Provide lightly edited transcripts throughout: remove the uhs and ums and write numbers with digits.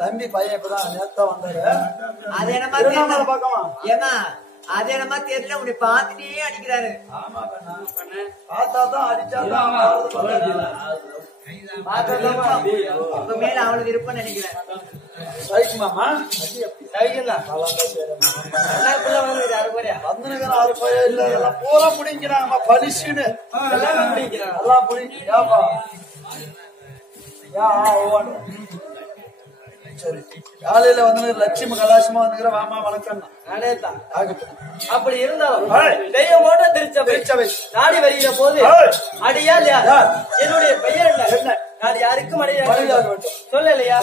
தம்பி பையன் இப்பதான் நேரத்தா வந்தாரு. அது என்னமா அது என்னமா தெரியல, உன்னை பாத்துட்டே அடிக்கிறாரு. பார்த்தாதான் அடிச்சாதான் உங்க மேல அவ்வளவு விருப்பம் நினைக்கிறேன். சைக்குமாமா பூரா பிடிக்கிறாங்கம்மா பலிசுன்னு எல்லாம் பிடிக்கிறாப்பா. சரி, காலையில வந்து லட்சுமி கலாசமா வந்துக்கிற வாமா வணக்கம். நானே தான் அப்படி இருந்தாலும் தெய்வமோட திருச்சபை நாடி வருகிற போது அடியா இல்லையா என்னுடைய பெயர் என்ன? நான் யாருக்கும் அடையாக வேண்டும் சொல்ல இல்லையா?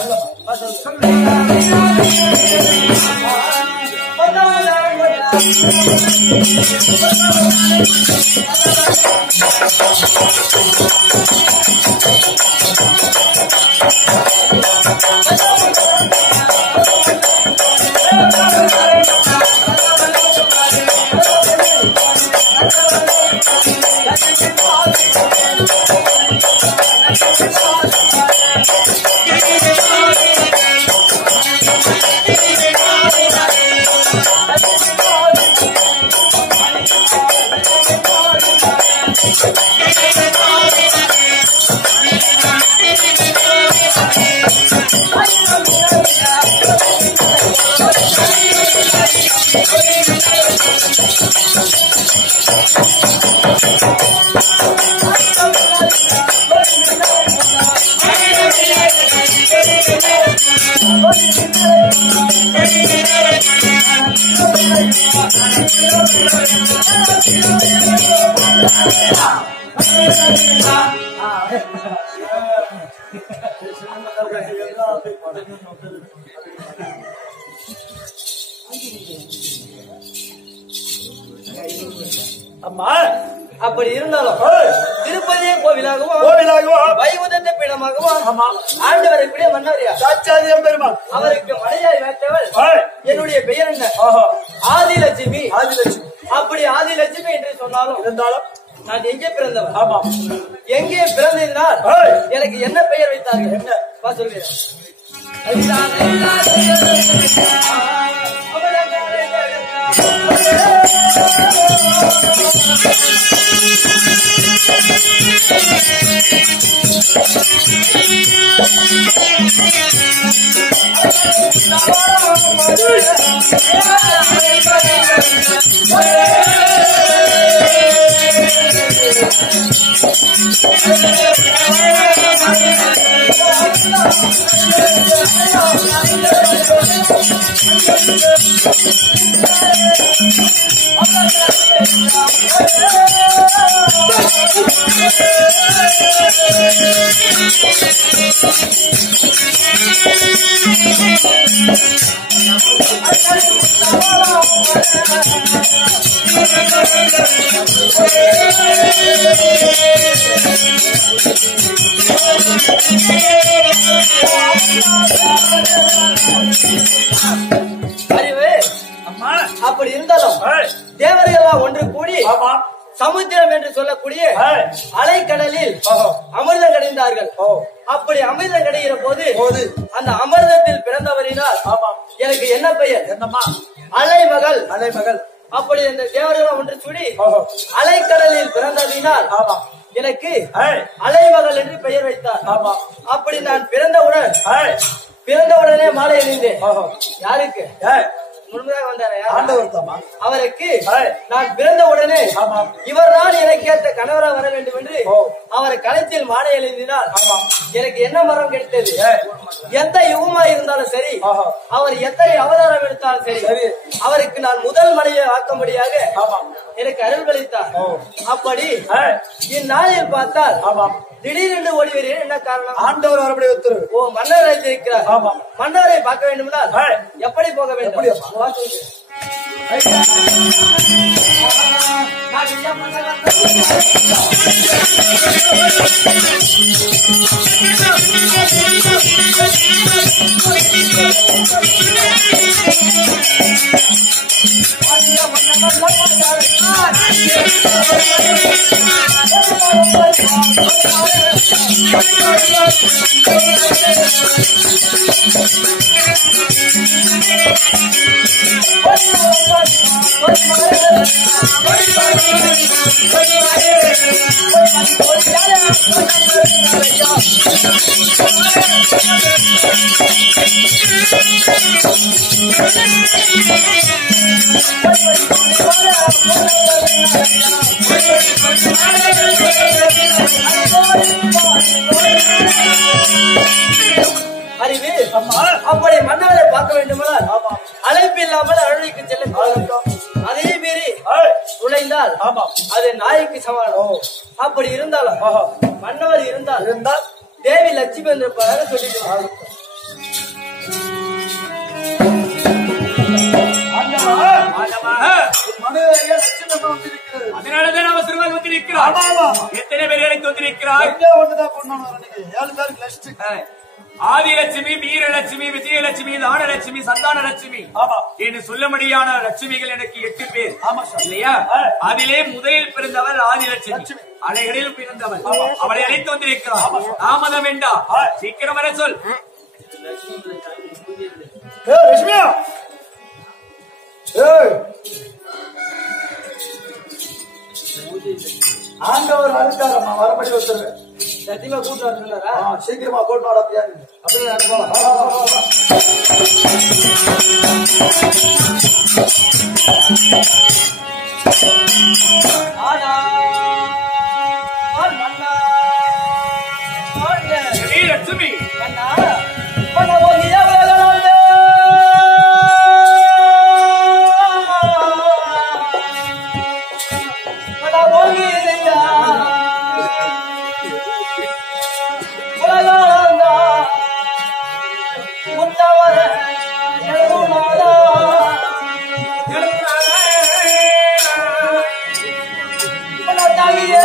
அம்மா அப்படி இருந்தாலும் திருப்பதியை கோவிலாகவும் வைகுந்தத்தை பீடமாகவும் ஆண்டவரைக்குரிய மன்னவரியா சாட்சாதியம் பெருமாள் அவருக்கு மனையாய் வைத்தவள் என்னுடைய பெயர் என்ன? ஆதிலட்சுமி. அப்படி ஆதிலட்சுமி என்று சொன்னாலும் இருந்தாலும் நான் எங்கே பிறந்தவன்? ஆமா, எங்கே பிறந்திருந்தால் எனக்கு என்ன பெயர் வைத்தார்கள்? என்ன சொல்கிறேன். அப்படி இருந்தாலும் தேவர்கள் ஒன்று கூடி சமுத்திரம் என்று சொல்லக்கூடிய அலைக்கடலில் அமிர்தம் கடைந்தார்கள். அப்படி அமிர்தம் கிடைக்கிற போது அந்த அமிர்தத்தில் பிறந்தவரினால் எனக்கு என்ன பெயர்? என்னம்மா? அலைமகள். அலைமகள். அப்படி அந்த தேவர்கள் ஒன்று கூடி அலைக்கடலில் பிறந்ததினால் எனக்கு அலைமகள் என்று பெயர் வைத்தார். அப்படி நான் பிறந்தவுடனே மாலை அணிந்தேன். யாருக்கு? முழுமையாக வந்தார அவருக்கு நான் பிறந்த உடனே இவர் தான் எனக்கு ஏற்ற கணவராக வர வேண்டும் என்று அவரை களத்தில் மாலை எழுதினால் எனக்கு என்ன மரம் கிடைத்தது? எந்த யுகமா இருந்தாலும் சரி, அவர் எத்தனை அவதாரம் எடுத்தாலும் சரி, அவருக்கு நான் முதல் மனைவியை ஆக்கும்படியாக எனக்கு அருள்களித்தார். அப்படி இந்நாளில் பார்த்தால் திடீரென்று ஓடி வருகிறேன். என்ன காரணம்? ஆண்டவர் வரப்படி உத்தரவு. ஓ, மன்னர் இருக்கிறார். மன்னரை பார்க்க வேண்டும்னால் எப்படி போக வேண்டும்? அறிவு அப்படி மன்னரை பார்க்க வேண்டுமானால் அழைப்பு இல்லாமல் அழகிக்கு செல்ல அதே மீறி நுழைந்தால் அது நாய்க்கு சமாளம். அப்படி இருந்தாலும் மன்னவர் இருந்தால் தேவி லட்சுமி என்று சொல்லிட்டு அதனாலதான் நம்ம சிறுவர் வந்திருக்கிறார். எத்தனை பேர்களை தந்திருக்கிறார்? ஆதிலட்சுமி, வீரலட்சுமி, விஜயலட்சுமி, தானலட்சுமி, சந்தானலட்சுமி என்று சொல்லும்படியான லட்சுமிகள் எனக்கு 8 பேர் இல்லையா? அதிலே முதலில் பிறந்தவர் ஆதிலட்சுமி, அலைகளில் பிறந்தவர். அவளை அழைத்து வந்திருக்கிறார். தாமதம் வேண்டா, சீக்கிரம் வர சொல். ஆண்டவர் அழுத்தாரம்மா, வரப்படி வச்சுருவேன். சத்தியமா கூட்டு வரா? சீக்கிரமா கூட்டு வாடா பியாரு. அப்படி லட்சுமி la la la முத்தவர எழுநாதா தாயே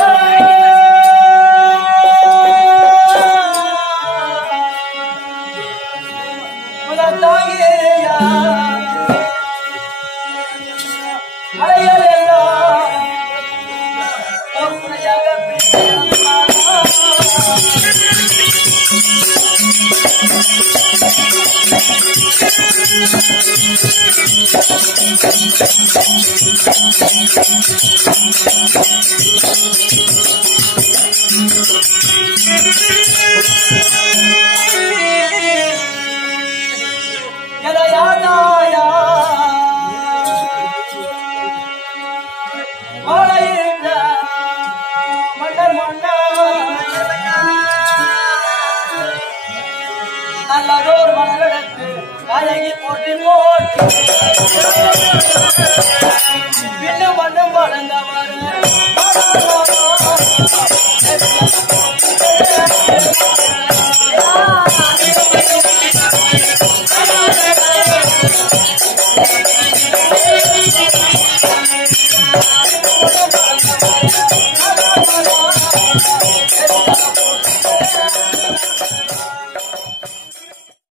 தாயே அடையலா எதையாதாயா மலையிட்ட மன்னர் மன்னா நல்லதோர் மலரெடுத்து அழகி போட்டு போட்டு பின்னும் மண்ணும் வளர்ந்தவர்